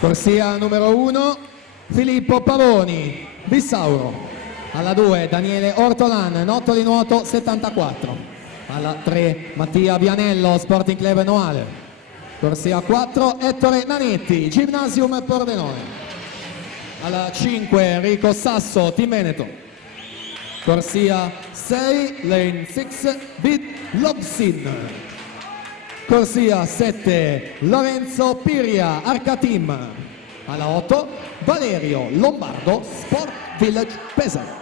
Corsia numero 1, Filippo Pavoni, Bissauro. Alla 2, Daniele Ortolan, Notto di Nuoto 74. Alla 3, Mattia Vianello, Sporting Club Noale. Corsia 4, Ettore Nanetti, Gymnasium Pordenone. Alla 5, Enrico Sasso, Team Veneto. Corsia 6, Lane 6, Vid Lobsin. Corsia 7, Lorenzo Piria, Arca Team. Alla 8, Valerio Lombardo, Sport Village Pesaro.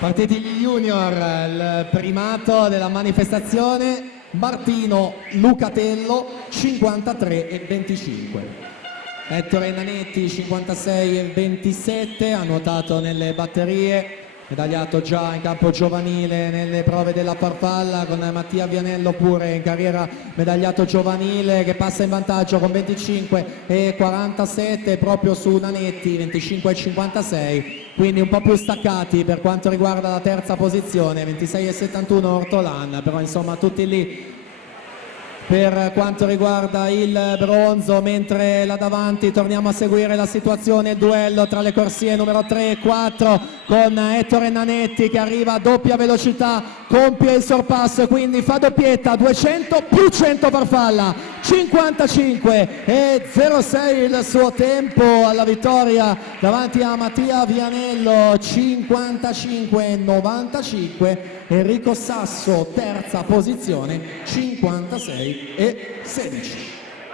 Partiti gli junior, il primato della manifestazione, Martino Lucatello 53 e 25. Ettore Nanetti 56 e 27, ha nuotato nelle batterie, medagliato già in campo giovanile nelle prove della farfalla, con Mattia Vianello pure in carriera medagliato giovanile, che passa in vantaggio con 25 e 47 proprio su Nanetti, 25 e 56. Quindi un po' più staccati per quanto riguarda la terza posizione, 26 e 71 Ortolan, però insomma tutti lì per quanto riguarda il bronzo, mentre là davanti torniamo a seguire la situazione, il duello tra le corsie numero 3 e 4 con Ettore Nanetti che arriva a doppia velocità, compie il sorpasso e quindi fa doppietta, 200 più 100 farfalla, 55 e 06 il suo tempo alla vittoria davanti a Mattia Vianello, 55 e 95. Enrico Sasso terza posizione, 56 e 16.